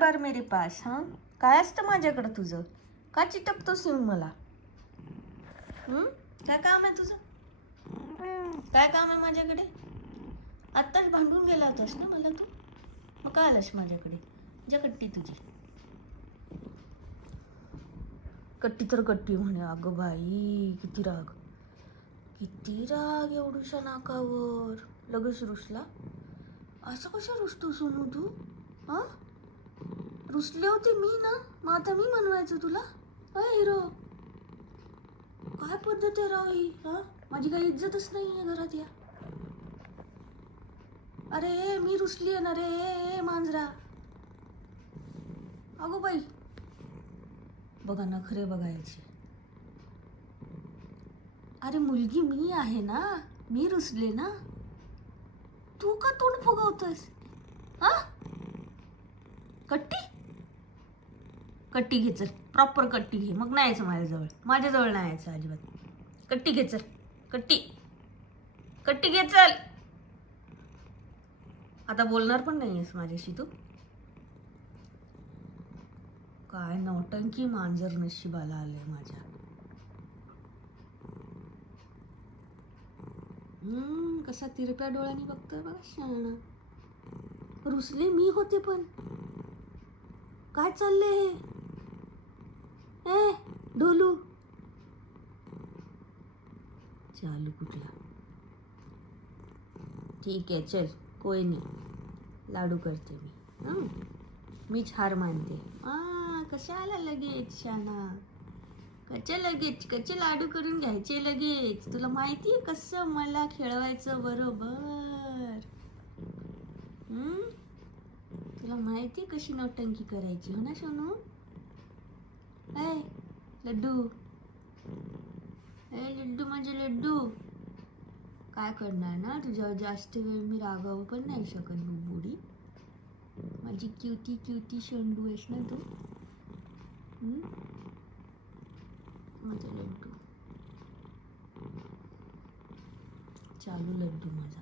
बार मेरे पास. हां, काय असतं माझ्याकडं तुझं? का चिटकतोस येऊन मला? काय काम आहे तुझं? काय काम आहे माझ्याकडे? आत्ताच भांडून गेला होतास ना मला तू? मग काय आलास माझ्याकडे? जा कट्टी तुझी. कट्टी तर कट्टी म्हणे. अगं बाई, किती राग, किती राग एवढूशा नाकावर. लगेच रुसला. असं कसं रुसतो सोनू तू? हां, रुसले होते मी ना, मग आता मी म्हणवायचं तुला? अय हिरो, काय पद्धत आहे राव ही? हां, माझी काही इज्जतच नाही आहे घरात या. अरे मी रुसली आहे ना रे मांजरा. अगो बाई, बघा नखरे बघायची. अरे मुलगी मी आहे ना, मी रुसले ना. तू का तोंड फुगवतोस? हा, कट्टी कट्टी घे चल, प्रॉपर कट्टी घे. मग नाही यायचं माझ्याजवळ, माझ्याजवळ नाही यायचं अजिबात. कट्टी घे चल, कट्टी कट्टी घे चल. आता बोलणार पण नाही आहेस माझ्याशी तू. काय नौटंकी मांजर नशिबाला आलंय माझ्या. कसा तिरप्या डोळ्यांनी बघतोय बघा शाणा. रुसले मी होते पण. काय चाललंय हे? ए ढोलू चालू कुठला? ठीक आहे चल, कोई नाही, लाडू करते मी. मीच हार मानते. कशाला लगेच शाना? कचे लाडू करून घ्यायचे लगेच? तुला माहिती आहे कसं मला खेळवायचं बरोबर? तुला माहिती कशी नौटंकी करायची हो ना सोनू? ऐ लड्डू, ए लड्डू माझे लड्डू. काय करणार ना, तुझ्यावर जास्त वेळ मी रागावू पण नाही शकत बुबुडी. माझी क्युटी क्युटी शेंडू आहेस ना तू. माझा लड्डू, चालू लड्डू माझा.